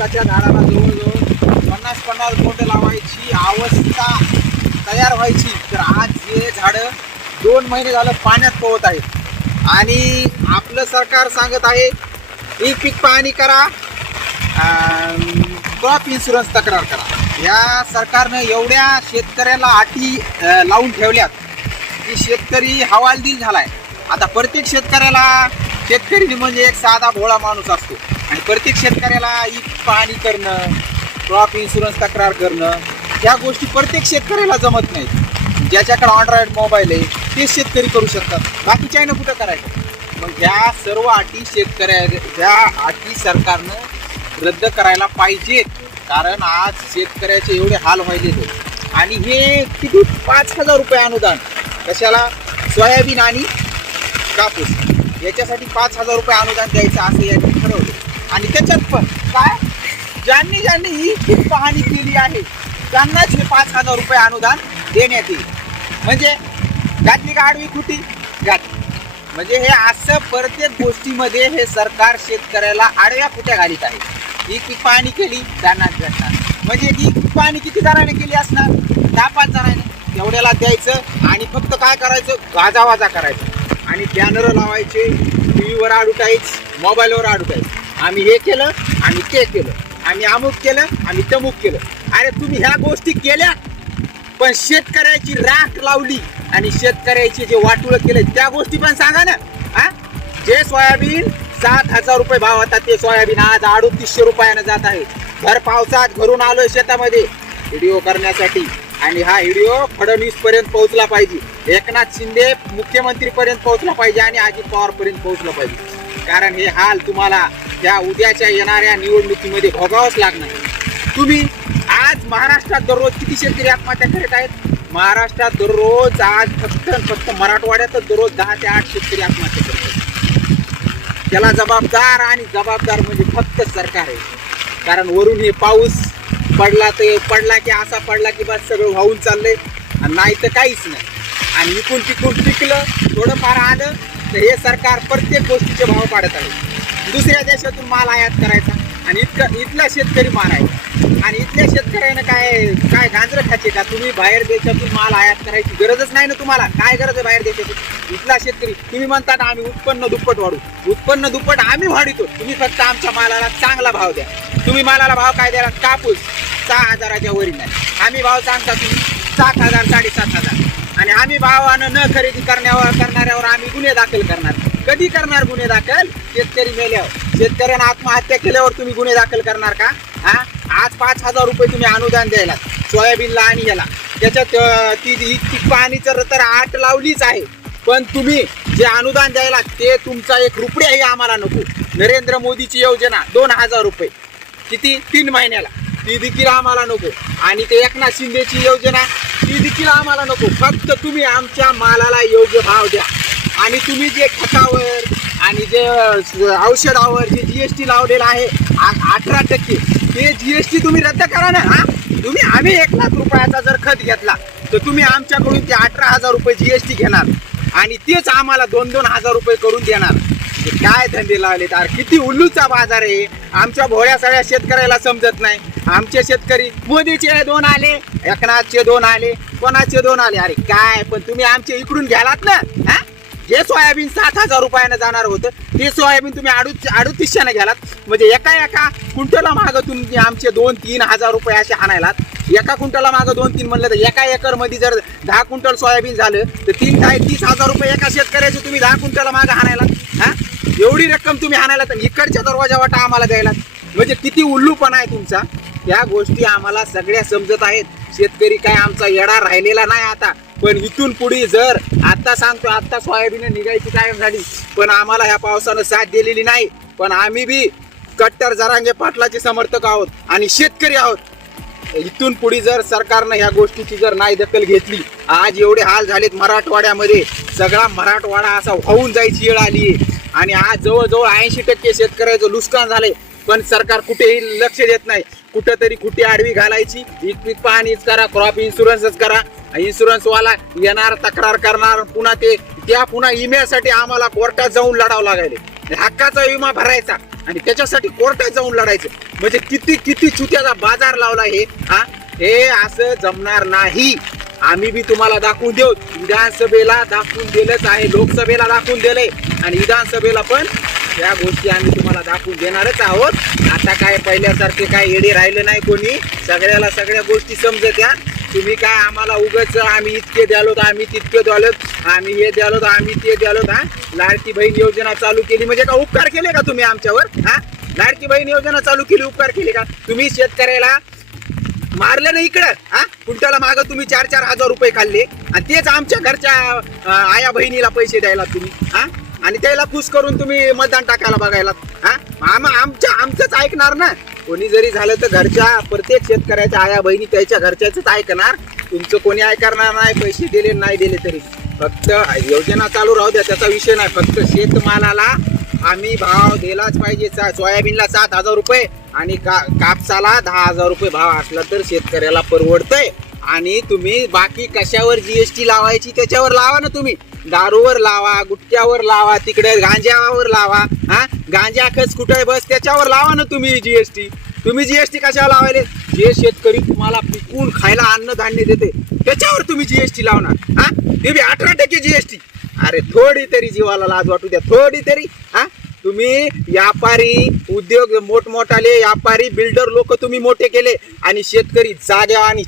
ऊसाच्या झाडाला जवळजवळ पन्नास पन्नास बोट लावायची अवस्था तयार व्हायची. तर आज हे झाडं दोन महिने झालं पाण्यात पोहत आहेत. आणि आपलं सरकार सांगत आहे ही पीक पाहणी करा क्रॉप इन्शुरन्स तक्रार करा. या सरकारनं एवढ्या शेतकऱ्याला अटी लावून ठेवल्यात की शेतकरी हवालदिल झालाय. आता प्रत्येक शेतकऱ्याला शेतकरी म्हणजे एक साधा भोळा माणूस असतो. आणि प्रत्येक शेतकऱ्याला ई पाहणी करणं क्रॉप इन्शुरन्स तक्रार करणं ह्या गोष्टी प्रत्येक शेतकऱ्याला जमत नाहीत. ज्याच्याकडे ऑन्ड्रॉईड मोबाईल आहे ते शेतकरी करू शकतात. बाकीच्या ना कुठं करायचं? मग ह्या सर्व अटी शेतकऱ्या ह्या अटी सरकारनं रद्द करायला पाहिजेत. कारण आज शेतकऱ्याचे एवढे हाल व्हायले आहेत आणि हे किती? पाच हजार रुपये अनुदान. कशाला? सोयाबीन आणि कापूस. याच्यासाठी पाच हजार रुपये अनुदान द्यायचं असं यांनी ठरवलं. आणि त्याच्यात पण काय? ज्यांनी ज्यांनी ही पीक पाहणी केली आहे त्यांनाच हे पाच हजार रुपये अनुदान देण्यात येईल. म्हणजे घातली का आडवी खुटी? घातली म्हणजे हे असं प्रत्येक गोष्टीमध्ये हे सरकार शेतकऱ्याला आडव्या खुट्या घालीत आहे. ही पीक पाहणी केली त्यांनाच भेटणार. म्हणजे ही पीक पाहणी किती जणांनी केली असणार? दहा पाच जणांनी. एवढ्याला द्यायचं आणि फक्त काय करायचं? गाजावाजा करायचं. आणि बॅनर लावायचे टी व्हीवर ॲडव्हर्टाईज मोबाईलवर ॲडव्हर्टाईज आम्ही हे केलं आम्ही ते केलं आम्ही अमुक केलं आम्ही तमुक केलं. अरे तुम्ही ह्या गोष्टी केल्या पण शेतकऱ्याची राख लावली आणि शेतकऱ्याचे जे वाटुळ केले त्या गोष्टी पण सांगा ना. हा? जे सोयाबीन सात हजार रुपये भाव होता ते सोयाबीन आज अडोतीसशे रुपयानं जात आहे. भर पावसात घरून आलोय शेतामध्ये. व्हिडिओ करण्यासाठी. आणि हा व्हिडिओ फडणवीस पर्यंत पोहोचला पाहिजे. एकनाथ शिंदे मुख्यमंत्री पर्यंत पोहोचला पाहिजे आणि अजित पवार पर्यंत पोहोचला पाहिजे. कारण हे हाल तुम्हाला त्या उद्याच्या येणाऱ्या निवडणुकीमध्ये भोगावंच लागणार. तुम्ही आज महाराष्ट्रात दररोज किती शेतकरी आत्महत्या करत आहेत? महाराष्ट्रात दररोज आज फक्त फक्त मराठवाड्यातच दररोज दहा ते आठ शेतकरी आत्महत्या करत आहेत. त्याला जबाबदार आणि जबाबदार म्हणजे फक्त सरकार आहे. कारण वरून हे पाऊस पडला तर पडला की असा पडला की बस सगळं वाहून चाललंय. आणि नाही तर काहीच नाही. आणि इकून तिकून टिकलं थोडंफार आलं तर हे सरकार प्रत्येक गोष्टीचे भाव पाडत आहे. दुसऱ्या देशातून माल आयात करायचा आणि इतकं इथला शेतकरी मारायचा आणि इथल्या शेतकऱ्यानं काय काय गांजरं खायचे का? तुम्ही बाहेर देशातून माल आयात करायची गरजच नाही ना तुम्हाला. काय गरज आहे बाहेर देशातून इथला शेतकरी तुम्ही म्हणतात आम्ही उत्पन्न दुप्पट वाढू. उत्पन्न दुप्पट आम्ही वाढितो. तुम्ही फक्त आमच्या मालाला चांगला भाव द्या. तुम्ही मालाला भाव काय द्याला? कापूस. सहा हजाराच्या वरील नाही. आम्ही भाव सांगता तुम्ही? सात हजार साडेसात हजार. आणि आम्ही भावानं न खरेदी करण्यावर करणाऱ्यावर आम्ही गुन्हे दाखल करणार. कधी करणार गुन्हे दाखल? शेतकरी मेल्यावर. शेतकऱ्यांना आत्महत्या केल्यावर तुम्ही गुन्हे दाखल करणार का? हा? आज पाच हजार रुपये तुम्ही अनुदान द्यायला सोयाबीनला आणि याला. त्याच्यात ती ही पीक तर आठ लावलीच आहे. पण तुम्ही जे अनुदान द्यायला ते तुमचा एक रुपयाही आम्हाला नको. नरेंद्र मोदीची योजना दोन हजार रुपये. किती? तीन महिन्याला. ती देखील आम्हाला नको. आणि ते एकनाथ शिंदेची योजना ती देखील आम्हाला नको. फक्त तुम्ही आमच्या मालाला योग्य भाव द्या. आणि तुम्ही जे खतावर आणि जे औषधावर जे जी एस टी लावलेलं आहे अठरा टक्के ते जी एस टी तुम्ही रद्द करा ना हा? तुम्ही आम्ही एक लाख रुपयाचा जर खत घेतला तर तुम्ही आमच्याकडून ते अठरा हजार रुपये जी एस टी घेणार. आणि तेच आम्हाला दोन दोन हजार रुपये करून देणार. म्हणजे काय धंदे लावले तर किती उल्लूचा बाजार आहे. आमच्या भोळ्या सगळ्या शेतकऱ्याला समजत नाही. आमचे शेतकरी मोदीचे दोन आले एकनाथचे दोन आले कोणाचे दोन आले? अरे काय पण तुम्ही आमचे इकडून घ्यालात ना हा? जे सोयाबीन सात हजार रुपयानं जाणार होतं. ते सोयाबीन तुम्ही अडू अडुतीसशेनं घ्यालात. म्हणजे एका एका कुंटला मागं तुम्ही आमचे दोन तीन हजार रुपये असे आणायलात. एका कुंटला मागं दोन तीन म्हणलं तर एका एकरमध्ये जर दहा क्विंटल सोयाबीन झालं तर तीन काय तीस हजार रुपये एका शेतकऱ्याचे तुम्ही दहा क्विंटला मागं आणायला हा? एवढी रक्कम तुम्ही आणायला तर इकडच्या दरवाजा वाटा आम्हाला द्यायला म्हणजे किती उल्लूपणा आहे तुमचा. या गोष्टी आम्हाला सगळ्या समजत आहेत. शेतकरी काय आमचा येडा राहिलेला नाही आता. पण इथून पुढे जर आत्ता सांगतो आत्ता सोयाबीन निघायची टाईम झाली. पण आम्हाला ह्या पावसानं साथ दिलेली नाही. पण आम्ही बी कट्टर जरांगे पाटलाचे समर्थक आहोत आणि शेतकरी आहोत. इथून पुढे जर सरकारनं ह्या गोष्टीची जर नाही दखल घेतली आज एवढे हाल झालेत मराठवाड्यामध्ये. सगळा मराठवाडा असा वाहून जायची वेळ आली. आणि आज जवळजवळ ऐंशी टक्के शेतकऱ्याचं नुकसान झालंय. पण सरकार कुठेही लक्ष देत नाही. कुठंतरी कुठे आडवी घालायची. पीक पीक पाहणीच करा क्रॉप इन्शुरन्सच करा. इन्शुरन्सवाला येणार तक्रार करणार पुन्हा ते त्या पुन्हा विम्यासाठी आम्हाला कोर्टात जाऊन लढावं लागायले. हक्काचा विमा भरायचा आणि त्याच्यासाठी कोर्टात जाऊन लढायचं. म्हणजे किती किती चुत्याचा बाजार लावला हे हा? हे असं जमणार नाही. आम्ही बी तुम्हाला दाखवून देऊ. विधानसभेला दाखवून दिलंच आहे लोकसभेला दाखवून दिलंय. आणि विधानसभेला पण या गोष्टी आम्ही तुम्हाला दाखवून देणारच आहोत. आता काय पहिल्यासारखे काय येडे राहिले नाही कोणी. सगळ्याला सगळ्या गोष्टी समजत या तुम्ही काय आम्हाला उगच आम्ही इतके द्यालो तर आम्ही तितके द्यालोत आम्ही हे द्यालो तर आम्ही ते द्यालोत हा? लाडकी बहीण योजना चालू केली म्हणजे का उपकार केले का तुम्ही आमच्यावर हा? लाडकी बहीण योजना चालू केली उपकार केले का? तुम्ही शेतकऱ्याला मारले ना इकडं हा? कुंटाला मागं तुम्ही चार चार हजार रुपये खाल्ले. आणि तेच आमच्या घरच्या आया बहिणीला पैसे द्यायला तुम्ही हा? आणि त्याला खुश करून तुम्ही मतदान टाकायला बघायला. हा? आम आमच्या आमचंच ऐकणार ना. कोणी जरी झालं तर घरच्या प्रत्येक शेतकऱ्याच्या आया बहिणी त्याच्या घरच्याच ऐकणार. तुमचं कोणी ऐकणार नाही पैसे दिले नाही दिले तरी. फक्त योजना चालू राहू द्या त्याचा विषय नाही. फक्त शेतमालाला आम्ही भाव दिलाच पाहिजे. सोयाबीनला सात हजार रुपये आणि का कापसाला दहा हजार रुपये भाव असला तर शेतकऱ्याला परवडतंय. आणि तुम्ही बाकी कशावर जीएसटी लावायची त्याच्यावर लावा ना तुम्ही. दारूवर लावा गुटक्यावर लावा तिकडे गांजावर लावा हा? गांजा खच कुठे बस? त्याच्यावर लावा ना तुम्ही जीएसटी तुम्ही जीएसटी कशावर लावायले? जे शेतकरी तुम्हाला पिकून खायला अन्नधान्य देते त्याच्यावर तुम्ही जीएसटी लावणार हा? ते बी अठरा टक्के जीएसटी अरे थोडी तरी जीवाला लाज वाटू द्या थोडी तरी हा? तुम्ही व्यापारी उद्योग मोठमोठाले व्यापारी बिल्डर लोक तुम्ही मोठे केले आणि शेतकरी जाग्या आणि